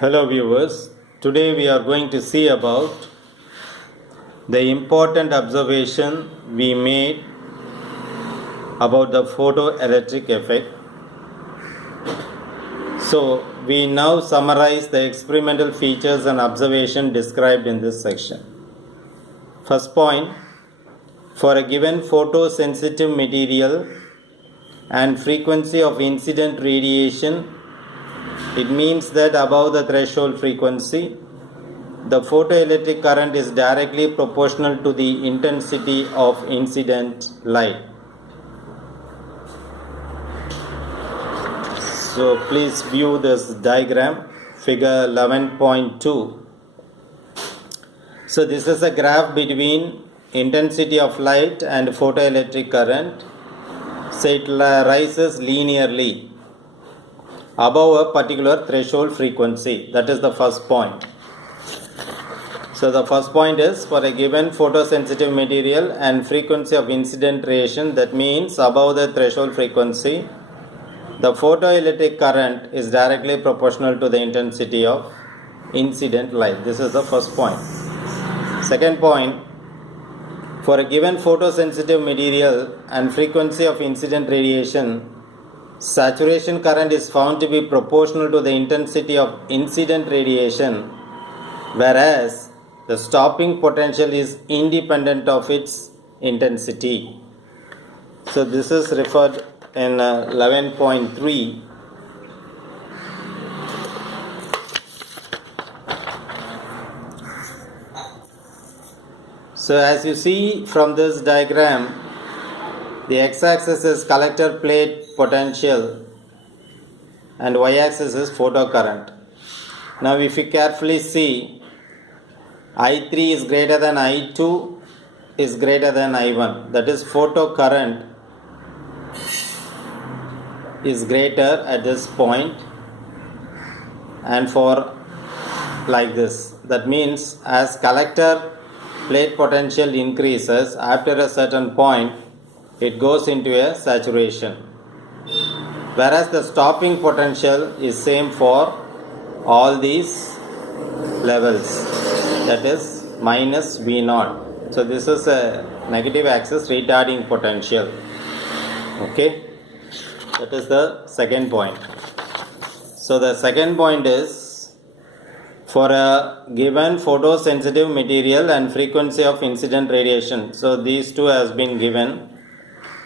Hello viewers, today we are going to see about the important observation we made about the photoelectric effect. So we now summarize the experimental features and observation described in this section. First point, for a given photosensitive material and frequency of incident radiation, it means that above the threshold frequency, the photoelectric current is directly proportional to the intensity of incident light. So please view this diagram, figure 11.2. So this is a graph between intensity of light and photoelectric current. So it rises linearly above a particular threshold frequency. That is the first point. So the first point is for a given photosensitive material and frequency of incident radiation, that means above the threshold frequency, the photoelectric current is directly proportional to the intensity of incident light. This is the first point. Second point, for a given photosensitive material and frequency of incident radiation, saturation current is found to be proportional to the intensity of incident radiation, whereas the stopping potential is independent of its intensity. So this is referred in 11.3. So as you see from this diagram, the x-axis is collector plate potential and y-axis is photocurrent. Now if you carefully see, I3 is greater than I2 is greater than I1. That is, photocurrent is greater at this point, and for like this. That means as collector plate potential increases, after a certain point it goes into a saturation, whereas the stopping potential is same for all these levels, that is minus V0. So this is a negative axis retarding potential. Okay, that is the second point. So the second point is for a given photosensitive material and frequency of incident radiation. So these two has been given.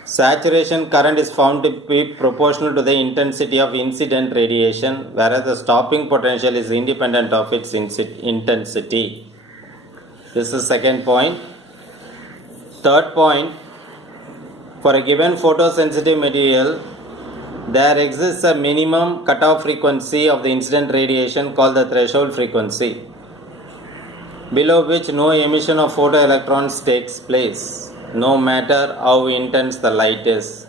Saturation current is found to be proportional to the intensity of incident radiation, whereas the stopping potential is independent of its intensity. This is second point. Third point, for a given photosensitive material, there exists a minimum cutoff frequency of the incident radiation called the threshold frequency, below which no emission of photoelectrons takes place, no matter how intense the light is.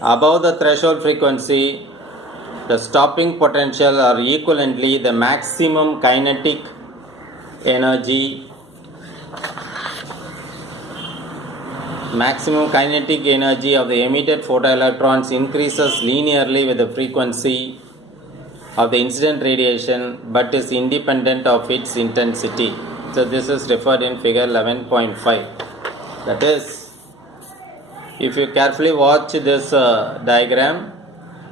Above the threshold frequency, the stopping potential or equivalently the maximum kinetic energy of the emitted photoelectrons increases linearly with the frequency of the incident radiation but is independent of its intensity. So this is referred in figure 11.5. That is, if you carefully watch this diagram,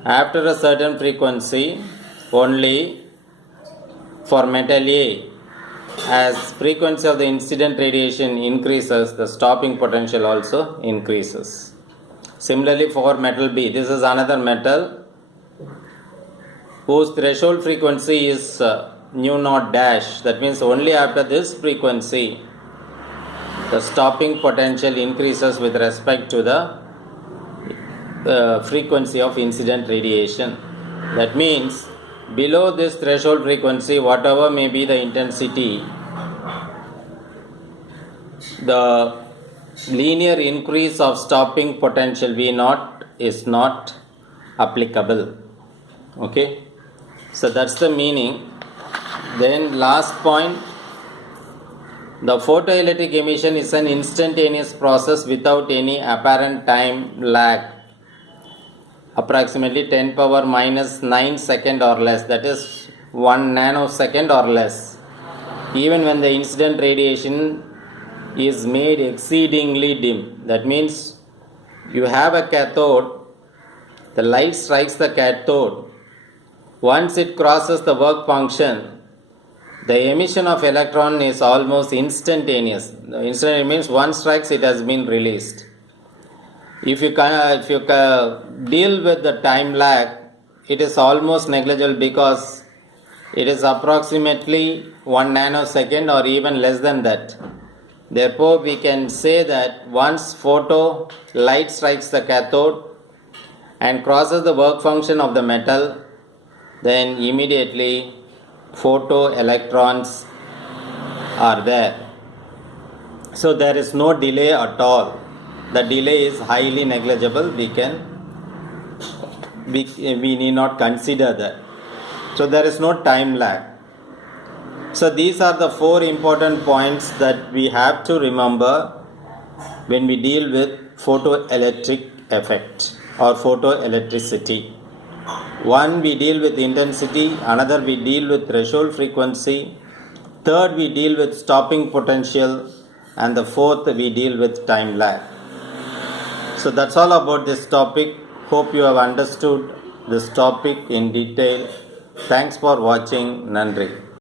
after a certain frequency, only for metal A, as frequency of the incident radiation increases, the stopping potential also increases. Similarly for metal B, this is another metal whose threshold frequency is nu naught dash. That means only after this frequency the stopping potential increases with respect to the frequency of incident radiation. That means below this threshold frequency, whatever may be the intensity, the linear increase of stopping potential V0 is not applicable. Okay, so that's the meaning. Then last point, the photoelectric emission is an instantaneous process without any apparent time lag. approximately 10 power minus 9 second or less, that is 1 nanosecond or less. Even when the incident radiation is made exceedingly dim, that means you have a cathode, the light strikes the cathode. Once it crosses the work function, the emission of electron is almost instantaneous. The instant means one strikes, it has been released. If you deal with the time lag, it is almost negligible because it is approximately 1 nanosecond or even less than that. Therefore, we can say that once photo light strikes the cathode and crosses the work function of the metal, then immediately photo electrons are there. So there is no delay at all. The delay is highly negligible. We need not consider that. So there is no time lag. So these are the 4 important points that we have to remember when we deal with photoelectric effect or photoelectricity. One, we deal with intensity. Another, we deal with threshold frequency. Third, we deal with stopping potential. And the fourth, we deal with time lag. So that's all about this topic. Hope you have understood this topic in detail. Thanks for watching. Nandri.